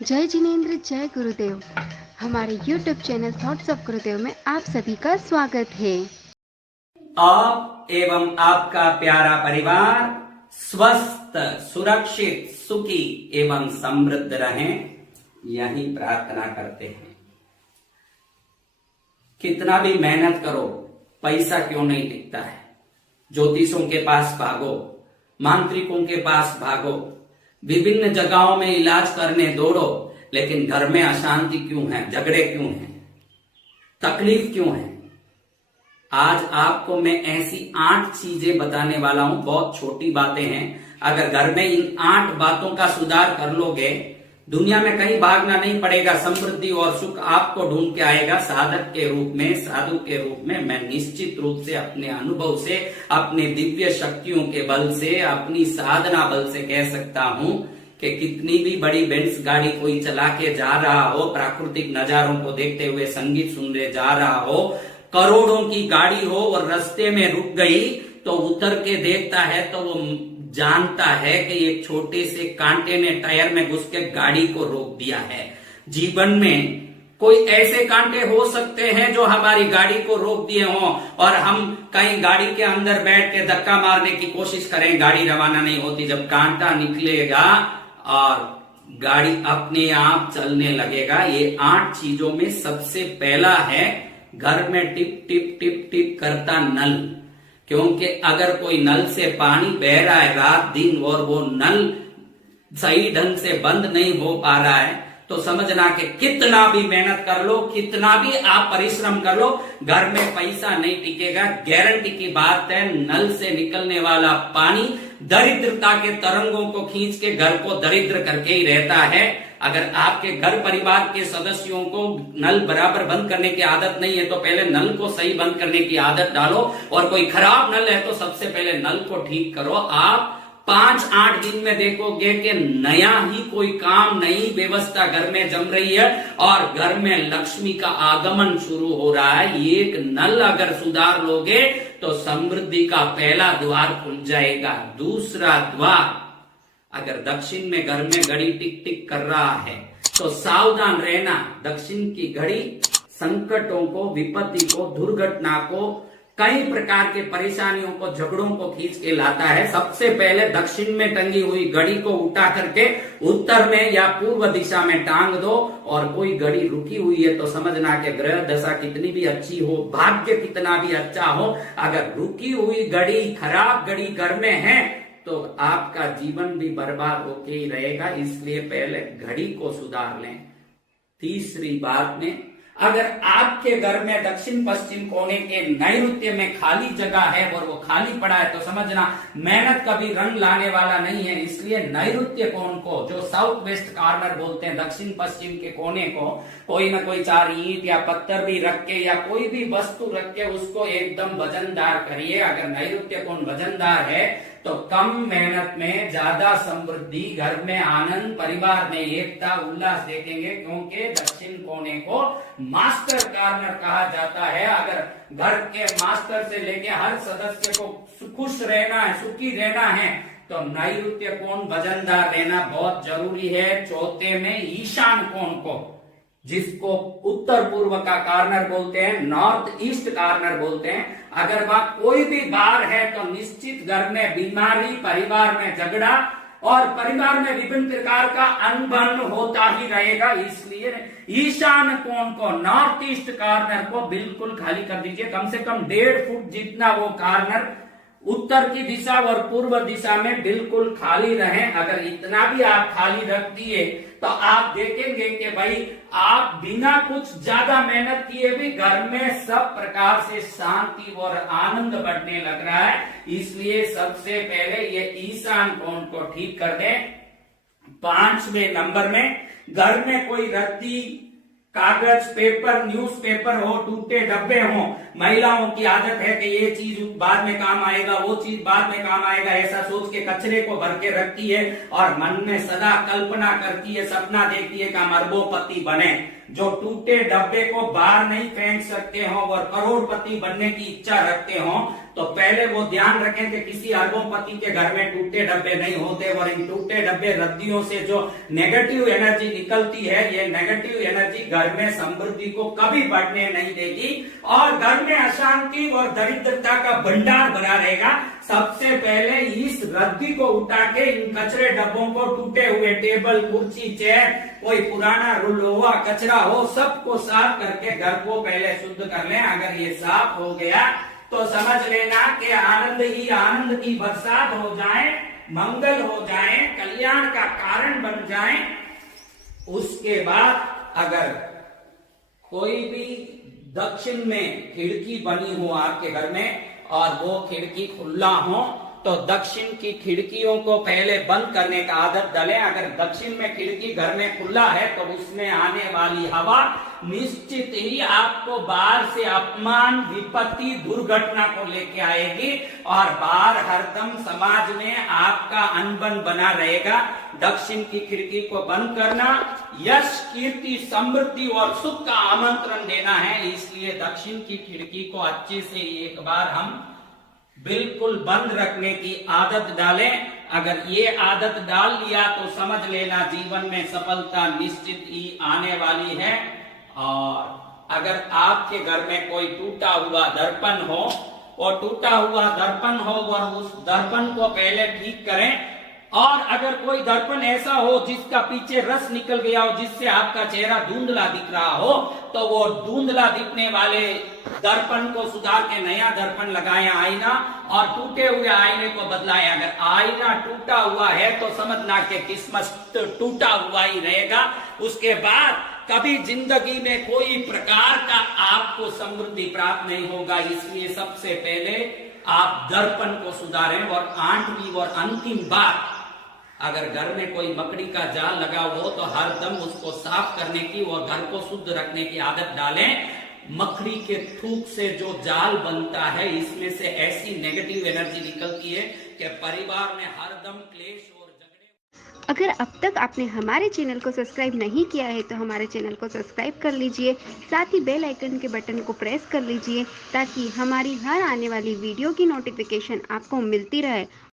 जय जिनेन्द्र, जय गुरुदेव। हमारे YouTube चैनल थॉट्स ऑफ गुरुदेव में आप सभी का स्वागत है। आप एवं आपका प्यारा परिवार स्वस्थ, सुरक्षित, सुखी एवं समृद्ध रहें, यही प्रार्थना करते हैं। कितना भी मेहनत करो, पैसा क्यों नहीं टिकता है। ज्योतिषों के पास भागो, मांत्रिकों के पास भागो, विभिन्न जगहों में इलाज करने दौड़ो, लेकिन घर में अशांति क्यों है, झगड़े क्यों हैं, तकलीफ क्यों है। आज आपको मैं ऐसी 8 चीजें बताने वाला हूं। बहुत छोटी बातें हैं। अगर घर में इन 8 बातों का सुधार कर लोगे, दुनिया में कहीं भागना नहीं पड़ेगा। समृद्धि और सुख आपको ढूंढ के आएगा। साधक के रूप में, साधु के रूप में मैं निश्चित रूप से अपने अनुभव से, अपने दिव्य शक्तियों के बल से, अपनी साधना बल से कह सकता हूं कि कितनी भी बड़ी बेंस गाड़ी कोई चला के जा रहा हो, प्राकृतिक नजारों को देखते हुए संगीत सुनने जा रहा हो, करोड़ों की गाड़ी हो और रास्ते में रुक गई तो उतर के देखता है तो वो जानता है कि एक छोटे से कांटे ने टायर में घुस के गाड़ी को रोक दिया है। जीवन में कोई ऐसे कांटे हो सकते हैं जो हमारी गाड़ी को रोक दिए हों और हम कहीं गाड़ी के अंदर बैठ के धक्का मारने की कोशिश करें, गाड़ी रवाना नहीं होती। जब कांटा निकलेगा और गाड़ी अपने आप चलने लगेगा। ये 8 चीजों में सबसे पहला है घर में टिप टिप टिप टिप करता नल। क्योंकि अगर कोई नल से पानी बह रहा है रात दिन और वो नल सही ढंग से बंद नहीं हो पा रहा है, तो समझना कि कितना भी मेहनत कर लो, कितना भी आप परिश्रम कर लो, घर में पैसा नहीं टिकेगा। गारंटी की बात है। नल से निकलने वाला पानी दरिद्रता के तरंगों को खींच के घर को दरिद्र करके ही रहता है। अगर आपके घर परिवार के सदस्यों को नल बराबर बंद करने की आदत नहीं है तो पहले नल को सही बंद करने की आदत डालो। और कोई खराब नल है तो सबसे पहले नल को ठीक करो। आप 5-8 दिन में देखोगे कि नया ही कोई काम, नई व्यवस्था घर में जम रही है और घर में लक्ष्मी का आगमन शुरू हो रहा है। एक नल अगर सुधार लोगे तो समृद्धि का पहला द्वार खुल जाएगा। दूसरा द्वार, अगर दक्षिण में घर में घड़ी टिक टिक कर रहा है तो सावधान रहना। दक्षिण की घड़ी संकटों को, विपत्ति को, दुर्घटना को, कई प्रकार के परेशानियों को, झगड़ों को खींच के लाता है। सबसे पहले दक्षिण में टंगी हुई घड़ी को उठा करके उत्तर में या पूर्व दिशा में टांग दो। और कोई घड़ी रुकी हुई है तो समझना कि ग्रह दशा कितनी भी अच्छी हो, भाग्य कितना भी अच्छा हो, अगर रुकी हुई घड़ी, खराब घड़ी घर में है तो आपका जीवन भी बर्बाद होके ही रहेगा। इसलिए पहले घड़ी को सुधार लें। तीसरी बात में, अगर आपके घर में दक्षिण पश्चिम कोने के नैऋत्य में खाली जगह है और वो खाली पड़ा है तो समझना मेहनत कभी रंग लाने वाला नहीं है। इसलिए नैऋत्य कोण को, जो साउथ वेस्ट कॉर्नर बोलते हैं, दक्षिण पश्चिम के कोने को कोई ना कोई 4 ईंट या पत्थर भी रख के या कोई भी वस्तु रख के उसको एकदम वजनदार करिए। अगर नैऋत्य कोण वजनदार है तो कम मेहनत में ज्यादा समृद्धि, घर में आनंद, परिवार में एकता, उल्लास देखेंगे। क्योंकि दक्षिण कोने को मास्टर कॉर्नर कहा जाता है। अगर घर के मास्टर से लेके हर सदस्य को खुश रहना है, सुखी रहना है तो नैऋत्य कोण वजनदार रहना बहुत जरूरी है। चौथे में ईशान कोण को, जिसको उत्तर पूर्व का कॉर्नर बोलते हैं, नॉर्थ ईस्ट कॉर्नर बोलते हैं, अगर वह कोई भी बार है तो निश्चित घर में बीमारी, परिवार में झगड़ा और परिवार में विभिन्न प्रकार का अनबन होता ही रहेगा। इसलिए ईशान कोण को, नॉर्थ ईस्ट कॉर्नर को बिल्कुल खाली कर दीजिए। कम से कम 1.5 फुट जितना वो कॉर्नर उत्तर की दिशा और पूर्व दिशा में बिल्कुल खाली रहे। अगर इतना भी आप खाली रख दिए तो आप देखेंगे कि भाई आप बिना कुछ ज्यादा मेहनत किए भी घर में सब प्रकार से शांति और आनंद बढ़ने लग रहा है। इसलिए सबसे पहले ये ईशान कोण को ठीक कर दें। 5वें नंबर में, घर में कोई रद्दी कागज, पेपर, न्यूज़पेपर हो, टूटे डब्बे हो, महिलाओं की आदत है कि ये चीज बाद में काम आएगा, वो चीज बाद में काम आएगा, ऐसा सोच के कचरे को भर के रखती है और मन में सदा कल्पना करती है, सपना देखती है कि हम अरबोपति बने। जो टूटे डब्बे को बाहर नहीं फेंक सकते हो और करोड़पति बनने की इच्छा रखते हो तो पहले वो ध्यान रखें कि किसी अरबोंपति के घर में टूटे डब्बे नहीं होते, और इन टूटे डब्बे रद्दियों से जो नेगेटिव एनर्जी निकलती है, ये नेगेटिव एनर्जी घर में समृद्धि को कभी बढ़ने नहीं देगी और घर में अशांति और दरिद्रता का भंडार बना रहेगा। सबसे पहले इस रद्दी को उठा के इन कचरे डब्बों को, टूटे हुए टेबल, कुर्सी, चेयर, कोई पुराना लोहा कचरा हो, सबको साफ करके घर को पहले शुद्ध कर लें। अगर ये साफ हो गया तो समझ लेना कि आनंद ही आनंद की बरसात हो जाए, मंगल हो जाए, कल्याण का कारण बन जाए। उसके बाद अगर कोई भी दक्षिण में खिड़की बनी हो आपके घर में और वो खिड़की खुला हो, तो दक्षिण की खिड़कियों को पहले बंद करने का आदत डालें। अगर दक्षिण में खिड़की घर में खुला है तो उसमें आने वाली हवा निश्चित ही आपको बाहर से अपमान, विपत्ति, दुर्घटना को लेके आएगी और बाहर हरदम समाज में आपका अनबन बना रहेगा। दक्षिण की खिड़की को बंद करना यश, कीर्ति, समृद्धि और सुख का आमंत्रण देना है, इसलिए दक्षिण की खिड़की को अच्छे से एक बार हम बिल्कुल बंद रखने की आदत डालें। अगर ये आदत डाल लिया तो समझ लेना जीवन में सफलता निश्चित ही आने वाली है। और अगर आपके घर में कोई टूटा हुआ दर्पण हो, और टूटा हुआ दर्पण हो और उस दर्पण को पहले ठीक करें। और अगर कोई दर्पण ऐसा हो जिसका पीछे रस निकल गया हो, जिससे आपका चेहरा धुंधला दिख रहा हो, तो वो धुंधला दिखने वाले दर्पण को सुधार के नया दर्पण लगाएं आईना, और टूटे हुए आईने को बदलाएं। अगर आईना टूटा हुआ है तो समझना कि किस्मत टूटा हुआ ही रहेगा। उसके बाद कभी जिंदगी में कोई प्रकार का आपको समृद्धि प्राप्त नहीं होगा। इसलिए सबसे पहले आप दर्पण को सुधारें। और 8वीं और अंतिम बात, अगर घर में कोई मकड़ी का जाल लगा हो तो हरदम उसको साफ करने की और घर को शुद्ध रखने की आदत डालें। मकड़ी के थूक से जो जाल बनता है, इसमें से ऐसी नेगेटिव एनर्जी निकलती है कि परिवार में हरदम क्लेश और झगड़े। अगर अब तक आपने हमारे चैनल को सब्सक्राइब नहीं किया है तो हमारे चैनल को सब्सक्राइब कर लीजिए, साथ ही बेल आइकन के बटन को प्रेस कर लीजिए ताकि हमारी हर आने वाली वीडियो की नोटिफिकेशन आपको मिलती रहे